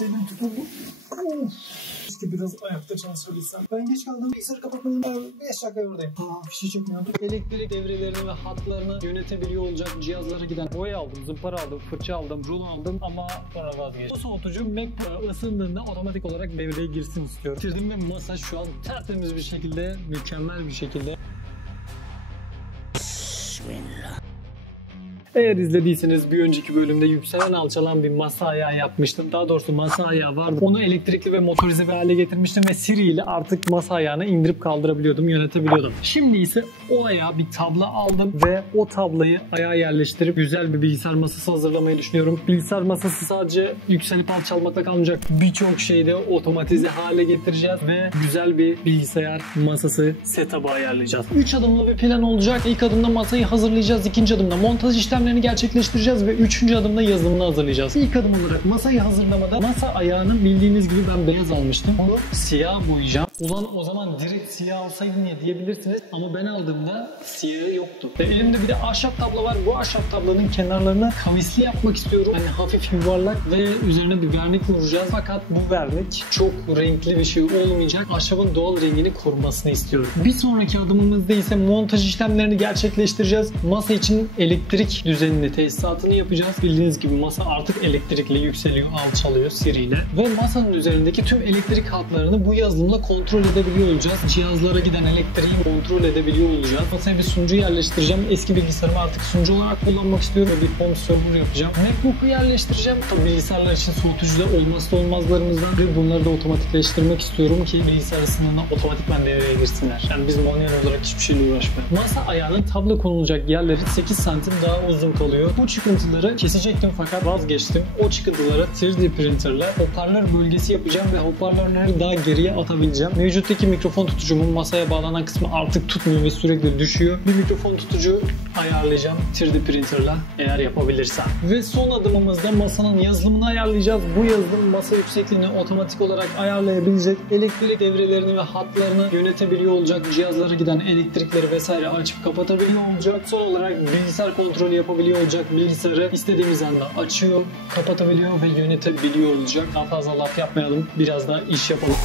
Dedim tutuldu. İşte biraz ayakta çalışabilsem. Ben geç kaldım. Bilgisayarı kapatmadım. 5 dakika oradayım. Fişi çekmiyordum. Elektrik devrelerini ve hatlarını yönetebiliyor olacak cihazlara giden boya aldım, zımpara aldım, fırça aldım, rulo aldım ama sonra vazgeçtim. Bu soğutucu MacBook'a ısındığında otomatik olarak devreye girsin istiyorum. Bitirdim ve masa şu an tertemiz bir şekilde, mükemmel bir şekilde. Eğer izlediyseniz bir önceki bölümde yükselen alçalan bir masa ayağı yapmıştım. Daha doğrusu masa ayağı vardı. Onu elektrikli ve motorize bir hale getirmiştim ve Siri ile artık masa ayağını indirip kaldırabiliyordum, yönetebiliyordum. Şimdi ise o ayağa bir tabla aldım ve o tablayı ayağa yerleştirip güzel bir bilgisayar masası hazırlamayı düşünüyorum. Bilgisayar masası sadece yükselip alçalmakla kalmayacak. Birçok şeyde otomatize hale getireceğiz ve güzel bir bilgisayar masası setup'ı ayarlayacağız. 3 adımlı bir plan olacak. İlk adımda masayı hazırlayacağız. İkinci adımda montaj işlemlerini gerçekleştireceğiz ve üçüncü adımda yazılımını hazırlayacağız. İlk adım olarak masayı hazırlamada masa ayağının bildiğiniz gibi ben beyaz almıştım. Bunu siyah boyayacağım. Ulan o zaman direkt siyah alsaydın ya diyebilirsiniz ama ben aldığımda siyahı yoktu. Ve elimde bir de ahşap tablo var. Bu ahşap tablonun kenarlarını kavisli yapmak istiyorum. Hani hafif yuvarlak ve üzerine bir vernik vuracağız. Fakat bu vernik çok renkli bir şey olmayacak. Ahşabın doğal rengini korumasını istiyorum. Bir sonraki adımımızda ise montaj işlemlerini gerçekleştireceğiz. Masa için elektrik düzenini, tesisatını yapacağız. Bildiğiniz gibi masa artık elektrikle yükseliyor, alçalıyor Siri ile. Ve masanın üzerindeki tüm elektrik hatlarını bu yazılımla kontrol edebiliyor olacağız. Cihazlara giden elektriği kontrol edebiliyor olacağız. Masaya bir sunucu yerleştireceğim. Eski bilgisayarımı artık sunucu olarak kullanmak istiyorum. Bir home server yapacağım. MacBook'u yerleştireceğim. Tabii bilgisayarlar için soğutucu da olmazsa olmazlarımızdan ve bunları da otomatikleştirmek istiyorum ki bilgisayar ısınığına otomatikman devreye girsinler. Yani biz manuel olarak hiçbir şeyle uğraşmayalım. Masa ayağının tablo konulacak yerleri 8 santim daha uzun kalıyor. Bu çıkıntıları kesecektim fakat vazgeçtim. O çıkıntıları 3D printerla hoparlör bölgesi yapacağım ve hoparlörleri daha geriye atabileceğim. Mevcuttaki mikrofon tutucumun masaya bağlanan kısmı artık tutmuyor ve sürekli düşüyor. Bir mikrofon tutucu ayarlayacağım 3D printerla eğer yapabilirsem. Ve son adımımızda masanın yazılımını ayarlayacağız. Bu yazılım masa yüksekliğini otomatik olarak ayarlayabilecek, elektrik devrelerini ve hatlarını yönetebiliyor olacak, cihazlara giden elektrikleri vesaire açıp kapatabiliyor olacak. Son olarak bilgisayar kontrolü yapabiliyor olacak. Bilgisayarı istediğimiz anda açıyor, kapatabiliyor ve yönetebiliyor olacak. Daha fazla laf yapmayalım. Biraz daha iş yapalım.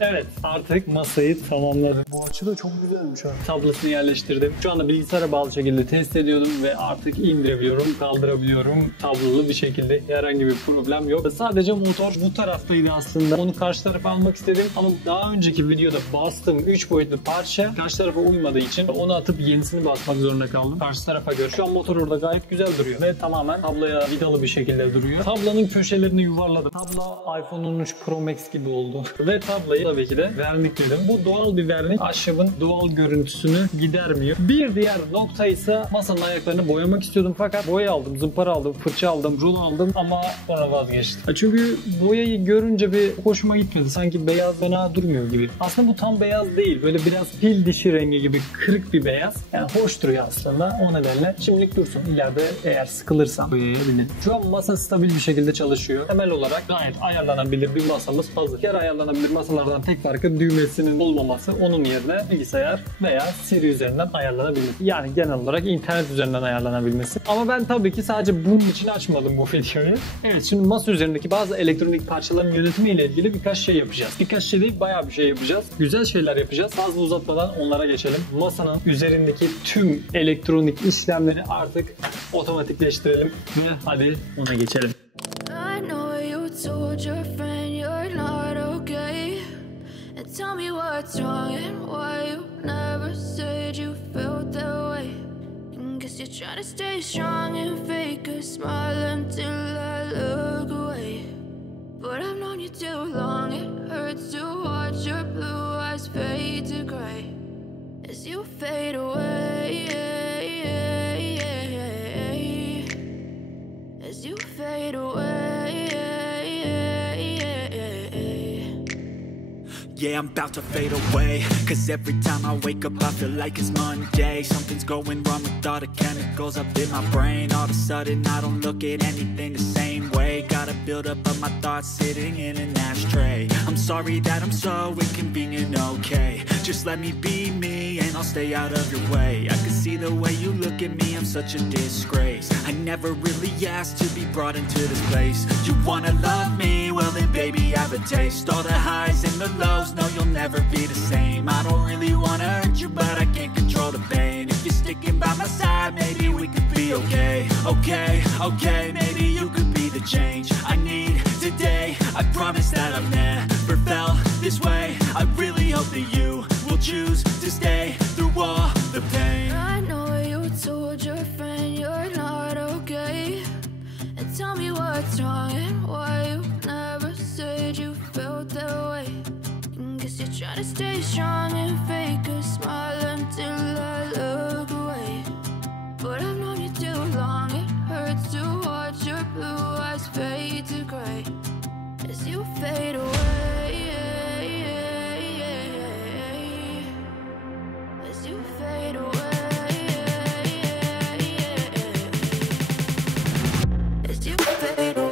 Evet, artık masayı tamamladım. Bu açı da çok güzelmiş ha. Tablasını yerleştirdim. Şu anda bilgisayara bağlı şekilde test ediyordum ve artık indirebiliyorum, kaldırabiliyorum. Tablolu bir şekilde herhangi bir problem yok. Sadece motor bu taraftaydı aslında. Onu karşı tarafa almak istedim ama daha önceki videoda bastığım 3 boyutlu parça karşı tarafa uymadığı için onu atıp yenisini basmak zorunda kaldım. Karşı tarafa göre. Şu an motor orada gayet güzel duruyor ve tamamen tablaya vidalı bir şekilde duruyor. Tablanın köşelerini yuvarladım. Tabla iPhone 13 Pro Max gibi oldu. Ve tablayı tabii ki de vernikledim. Bu doğal bir vernik ahşabın doğal görüntüsünü gidermiyor. Bir diğer nokta ise masanın ayaklarını boyamak istiyordum fakat boya aldım, zımpara aldım, fırça aldım, rulo aldım ama sonra vazgeçtim. Çünkü boyayı görünce bir hoşuma gitmedi. Sanki beyaz fena durmuyor gibi. Aslında bu tam beyaz değil. Böyle biraz fil dişi rengi gibi kırık bir beyaz. Yani hoş duruyor aslında. O nedenle şimdilik dursun. İleride eğer sıkılırsam boyayabilirim. Şu an masa stabil bir şekilde çalışıyor. Temel olarak gayet ayarlanabilir bir masamız hazır. Diğer ayarlanabilir masalardan tek farkı düğmesinin olmaması. Onun yerine bilgisayar veya Siri üzerinden ayarlanabilmesi. Yani genel olarak internet üzerinden ayarlanabilmesi. Ama ben tabii ki sadece bunun için açmadım bu videoyu. Evet, şimdi masa üzerindeki bazı elektronik parçaların yönetimi ile ilgili birkaç şey yapacağız. Birkaç şey değil, bayağı bir şey yapacağız. Güzel şeyler yapacağız. Fazla uzatmadan onlara geçelim. Masanın üzerindeki tüm elektronik işlemleri artık otomatikleştirelim ve hadi ona geçelim. Tell me what's wrong and why you never said you felt that way. you're trying to stay strong and fake a smile until I look away. But I've known you too long, it hurts to watch your blue eyes fade to gray as you fade away, as you fade away. Yeah, I'm about to fade away, cause every time I wake up I feel like it's Monday. Something's going wrong with all the chemicals up in my brain. All of a sudden I don't look at anything the same way. Got a buildup of my thoughts sitting in an ashtray. I'm sorry that I'm so inconvenient, okay. Just let me be me and I'll stay out of your way. I can see the way you look at me, I'm such a disgrace. I never really asked to be brought into this place. You wanna love me? Well then baby have a taste. All the highs and the lows, no you'll never be the same. I don't really wanna hurt you but I can't control the pain. If you're sticking by my side maybe we could be okay. Okay, maybe you could be the change I need today. I promise that I've never felt this way. I really hope that you will choose to stay through all the pain. I know you told your friend you're not okay, and tell me what's wrong and why you never said you felt that way. Guess you're trying to stay strong and fake a smile until I look away. But I've known you too long, it hurts to watch your blue eyes fade to gray as you fade away, as you fade away, as you fade away.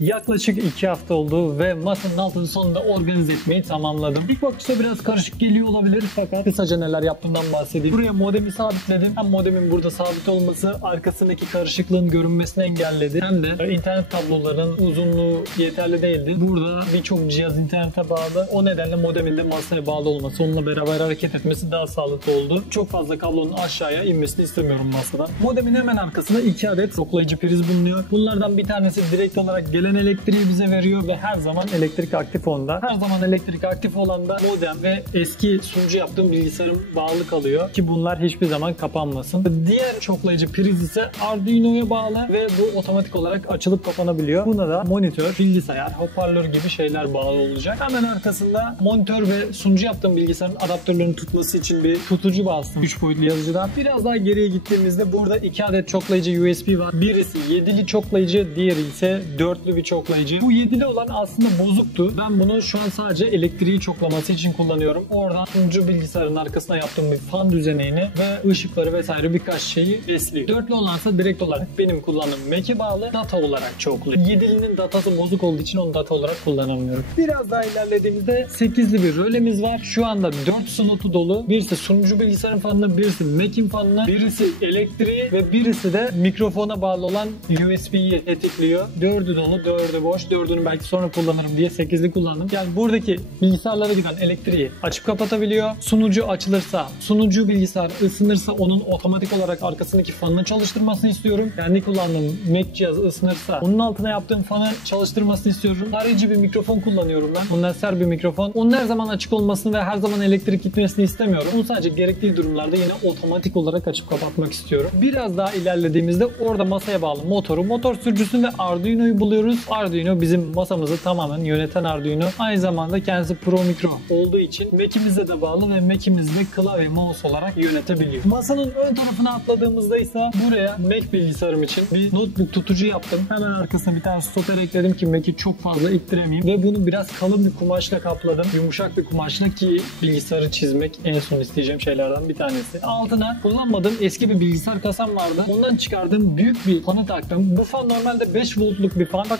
Yaklaşık 2 hafta oldu ve masanın altını sonunda organize etmeyi tamamladım. İlk bakışta biraz karışık geliyor olabilir fakat kısaca neler yaptığımdan bahsedeyim. Buraya modemi sabitledim. Hem modemin burada sabit olması arkasındaki karışıklığın görünmesini engelledi. Hem de internet kablolarının uzunluğu yeterli değildi. Burada birçok cihaz internete bağlı. O nedenle modemin de masaya bağlı olması, onunla beraber hareket etmesi daha sağlıklı oldu. Çok fazla kablonun aşağıya inmesini istemiyorum masadan. Modemin hemen arkasında 2 adet şoklayıcı priz bulunuyor. Bunlardan bir tanesi direkt olarak gelen elektriği bize veriyor ve her zaman elektrik aktif onda. Her zaman elektrik aktif olanda modem ve eski sunucu yaptığım bilgisayarım bağlı kalıyor ki bunlar hiçbir zaman kapanmasın. Diğer şoklayıcı priz ise Arduino'ya bağlı ve bu otomatik olarak açılıp kapanabiliyor. Buna da monitör, bilgisayar, hoparlör gibi şeyler bağlı olacak. Hemen arkasında monitör ve sunucu yaptığım bilgisayarın adaptörlerini tutması için bir tutucu bastım 3 boyutlu yazıcıdan. Biraz daha geriye gittiğimizde burada 2 adet çoklayıcı USB var. Birisi 7'li çoklayıcı, diğeri ise 4'lü bir çoklayıcı. Bu 7'li olan aslında bozuktu. Ben bunu şu an sadece elektriği çoklaması için kullanıyorum. Oradan sunucu bilgisayarın arkasına yaptığım bir fan düzeneğini ve ışıkları vesaire birkaç şeyi besliyor. 4'lü olansa direkt olarak benim kullandığım Mac'e bağlı, data olarak çokluyor. 7'linin datası bozuk olduğu için onu data olarak kullanamıyorum. Biraz daha ilerlediğimizde 8'li bir rölemiz var. Şu anda 4 slotu dolu. Birisi sunucu bilgisayarın fanına, birisi Mac'in fanına, birisi elektriği ve birisi de mikrofona bağlı olan USB'yi tetikliyor. 4'ü dolu, 4'ü boş. 4'ünü belki sonra kullanırım diye 8'li kullandım. Yani buradaki bilgisayarlara giden elektriği açıp kapatabiliyor. Sunucu açılırsa, sunucu bilgisayar ısınırsa onun otomatik olarak arkasındaki fanını çalıştırmasını istiyorum. Kendi kullandığım Mac cihazı ısınırsa onun altına yaptığım fanı çalıştırmasını istiyorum. Harici bir mikrofon kullanıyorum ben. Bundan ser bir mikrofon. Onun her zaman açık olmasını ve her zaman elektrik gitmesini istemiyorum. Bunu sadece gerektiği durumlarda yine otomatik olarak açıp kapatmak istiyorum. Biraz daha ilerlediğimizde orada masaya bağlı motor sürücüsünü ve Arduino'yu buluyoruz. Arduino bizim masamızı tamamen yöneten Arduino. Aynı zamanda kendisi Pro Micro olduğu için Mac'imize de bağlı ve Mac'imizde klavye mouse olarak yönetebiliyor. Masanın ön tarafına atladığımızda ise buraya Mac bilgisayarım için bir notebook tutucu yaptım. Hemen arkasına bir tane stoper ekledim ki Mac'i çok fazla ittiremeyeyim ve bunu biraz kalın bir kumaşla kapladım. Yumuşak bir kumaşla ki bilgisayarı çizmek en son isteyeceğim şeylerden bir tanesi. Altına kullanmadığım eski bir bilgisayar kasam vardı. Ondan çıkardığım büyük bir fanı taktım. Bu fan normalde 5 voltluk bir fan fakat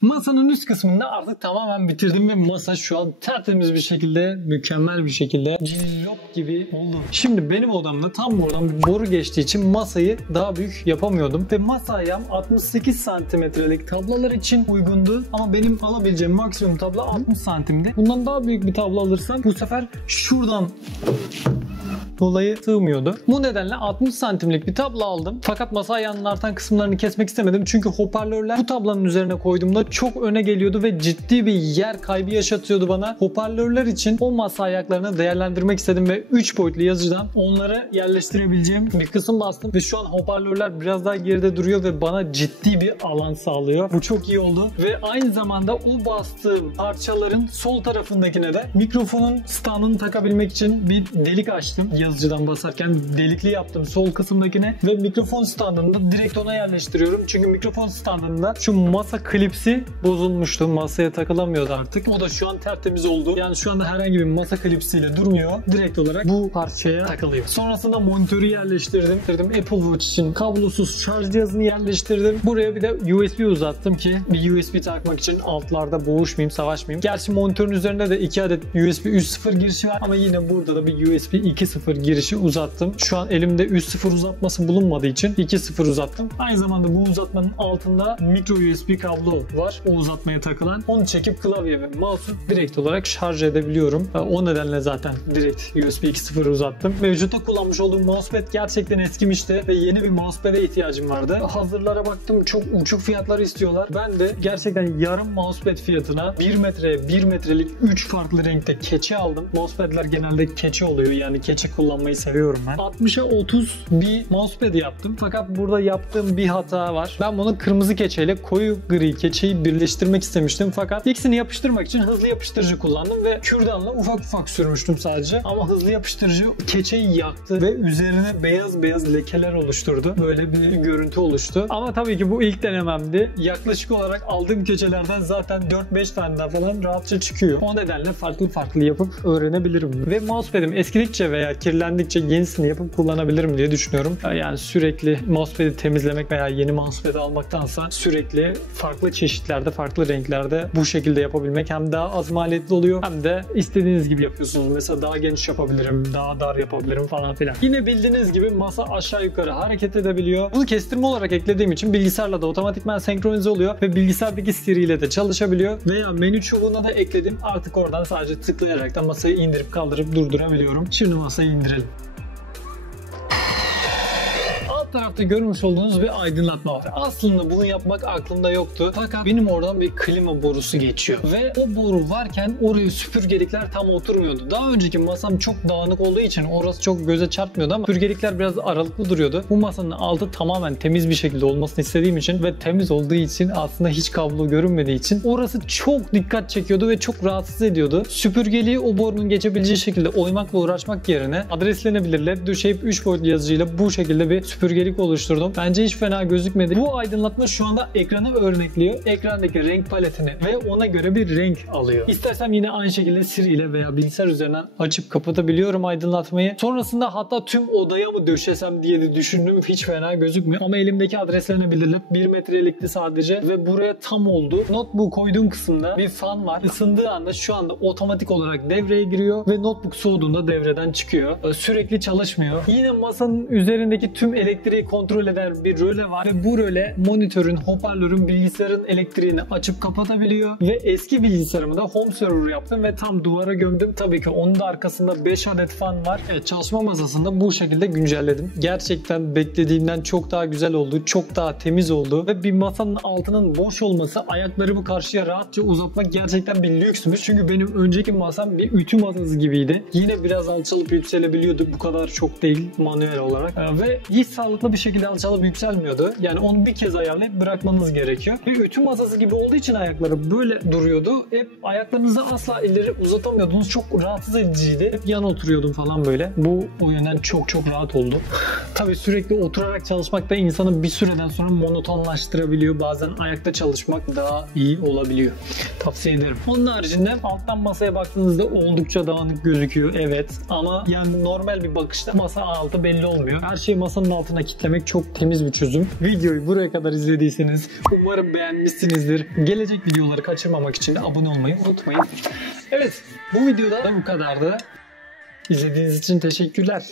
Masanın üst kısmında artık tamamen bitirdim ve masa şu an tertemiz bir şekilde, mükemmel bir şekilde cillop gibi oldu. Şimdi benim odamda tam buradan bir boru geçtiği için masayı daha büyük yapamıyordum ve masa ayağım 68 santimetrelik tablolar için uygundu ama benim alabileceğim maksimum tablo 60 santimdi. Bundan daha büyük bir tablo alırsam bu sefer şuradan dolayı sığmıyordu. Bu nedenle 60 santimlik bir tablo aldım. Fakat masa ayağının artan kısımlarını kesmek istemedim. Çünkü hoparlörler bu tablonun üzerine koyduğumda çok öne geliyordu ve ciddi bir yer kaybı yaşatıyordu bana. Hoparlörler için o masa ayaklarını değerlendirmek istedim ve 3 boyutlu yazıcıdan onları yerleştirebileceğim bir kısım bastım. Ve şu an hoparlörler biraz daha geride duruyor ve bana ciddi bir alan sağlıyor. Bu çok iyi oldu. Ve aynı zamanda o bastığım parçaların sol tarafındakine de mikrofonun standını takabilmek için bir delik açtım. Yazıcıdan basarken delikli yaptım sol kısımdakine ve mikrofon standını da direkt ona yerleştiriyorum. Çünkü mikrofon standında şu masa klipsi bozulmuştu. Masaya takılamıyordu artık. O da şu an tertemiz oldu. Yani şu anda herhangi bir masa klipsiyle durmuyor. Direkt olarak bu parçaya takılıyor. Sonrasında monitörü yerleştirdim. Apple Watch için kablosuz şarj cihazını yerleştirdim. Buraya bir de USB uzattım ki bir USB takmak için altlarda boğuşmayayım, savaşmayayım. Gerçi monitörün üzerinde de 2 adet USB 3.0 girişi var ama yine burada da bir USB 2.0 girişi uzattım. Şu an elimde 3.0 uzatması bulunmadığı için 2.0 uzattım. Aynı zamanda bu uzatmanın altında micro USB kablo var. O uzatmaya takılan. Onu çekip klavye ve mouse'u direkt olarak şarj edebiliyorum. O nedenle zaten direkt USB 2.0 uzattım. Mevcutta kullanmış olduğum mousepad gerçekten eskimişti ve yeni bir mousepad'e ihtiyacım vardı. Hazırlara baktım, çok uçuk fiyatlar istiyorlar. Ben de gerçekten yarım mousepad fiyatına 1 metreye 1 metrelik 3 farklı renkte keçe aldım. Mousepad'ler genelde keçe oluyor. Yani keçe kullanmayı seviyorum ben. 60'a 30 bir mousepad yaptım. Fakat burada yaptığım bir hata var. Ben bunu kırmızı keçeyle koyu gri keçeyi birleştirmek istemiştim. Fakat ikisini yapıştırmak için hızlı yapıştırıcı kullandım ve kürdanla ufak ufak sürmüştüm sadece. Ama hızlı yapıştırıcı keçeyi yaktı ve üzerine beyaz beyaz lekeler oluşturdu. Böyle bir görüntü oluştu. Ama tabii ki bu ilk denememdi. Yaklaşık olarak aldığım keçelerden zaten 4-5 tane daha falan rahatça çıkıyor. O nedenle farklı farklı yapıp öğrenebilirim. Ve mousepad'im eskidikçe veya kirlendikçe yenisini yapıp kullanabilirim diye düşünüyorum. Yani sürekli mousepad'i temizlemek veya yeni mousepad almaktansa sürekli farklı çeşitlerde, farklı renklerde bu şekilde yapabilmek hem daha az maliyetli oluyor hem de istediğiniz gibi yapıyorsunuz. Mesela daha geniş yapabilirim, daha dar yapabilirim falan filan. Yine bildiğiniz gibi masa aşağı yukarı hareket edebiliyor. Bunu kestirme olarak eklediğim için bilgisayarla da otomatikman senkronize oluyor ve bilgisayardaki Siri ile de çalışabiliyor. Veya menü çubuğuna da ekledim. Artık oradan sadece tıklayarak da masayı indirip kaldırıp durdurabiliyorum. Şimdi masayı indirelim. Tarafta görmüş olduğunuz bir aydınlatma var. Aslında bunu yapmak aklımda yoktu. Fakat benim oradan bir klima borusu geçiyor. Ve o boru varken oraya süpürgelikler tam oturmuyordu. Daha önceki masam çok dağınık olduğu için orası çok göze çarpmıyordu ama süpürgelikler biraz aralıklı duruyordu. Bu masanın altı tamamen temiz bir şekilde olmasını istediğim için ve temiz olduğu için aslında hiç kablo görünmediği için orası çok dikkat çekiyordu ve çok rahatsız ediyordu. Süpürgeliği o borunun geçebileceği şekilde oymakla uğraşmak yerine adreslenebilir LED döşeyip 3 boyutlu yazıcıyla bu şekilde bir süpürgelik oluşturdum. Bence hiç fena gözükmedi. Bu aydınlatma şu anda ekranı örnekliyor. Ekrandaki renk paletini ve ona göre bir renk alıyor. İstersem yine aynı şekilde Siri ile veya bilgisayar üzerinden açıp kapatabiliyorum aydınlatmayı. Sonrasında hatta tüm odaya mı döşesem diye de düşündüm. Hiç fena gözükmüyor. Ama elimdeki adreslenebilir 1 metrelikti sadece ve buraya tam oldu. Notebook koyduğum kısımda bir fan var. Isındığı anda şu anda otomatik olarak devreye giriyor ve notebook soğuduğunda devreden çıkıyor. Sürekli çalışmıyor. Yine masanın üzerindeki tüm elektriği kontrol eden bir röle var ve bu röle monitörün, hoparlörün, bilgisayarın elektriğini açıp kapatabiliyor ve eski bilgisayarımı da home server yaptım ve tam duvara gömdüm. Tabii ki onun da arkasında 5 adet fan var. Evet, çalışma masasında bu şekilde güncelledim. Gerçekten beklediğimden çok daha güzel oldu. Çok daha temiz oldu ve bir masanın altının boş olması, ayaklarımı karşıya rahatça uzatmak gerçekten bir lüksmüş. Çünkü benim önceki masam bir ütü masası gibiydi. Yine biraz alçalıp yükselebiliyordu. Bu kadar çok değil manuel olarak. Ve hiç sağlıklı bir şekilde alçalıp yükselmiyordu. Yani onu bir kez ayarlayıp bırakmanız gerekiyor. Ve ütü masası gibi olduğu için ayakları böyle duruyordu. Hep ayaklarınızı asla ileri uzatamıyordunuz. Çok rahatsız ediciydi. Hep yan oturuyordum falan böyle. Bu o yönden çok rahat oldu. Tabii sürekli oturarak çalışmak da insanı bir süreden sonra monotonlaştırabiliyor. Bazen ayakta çalışmak daha iyi olabiliyor. Tavsiye ederim. Onun haricinde alttan masaya baktığınızda oldukça dağınık gözüküyor. Evet. Ama yani normal bir bakışta masa altı belli olmuyor. Her şey masanın altına kitlemek çok temiz bir çözüm. Videoyu buraya kadar izlediyseniz umarım beğenmişsinizdir. Gelecek videoları kaçırmamak için de abone olmayı unutmayın. Evet, bu videoda bu kadardı. İzlediğiniz için teşekkürler.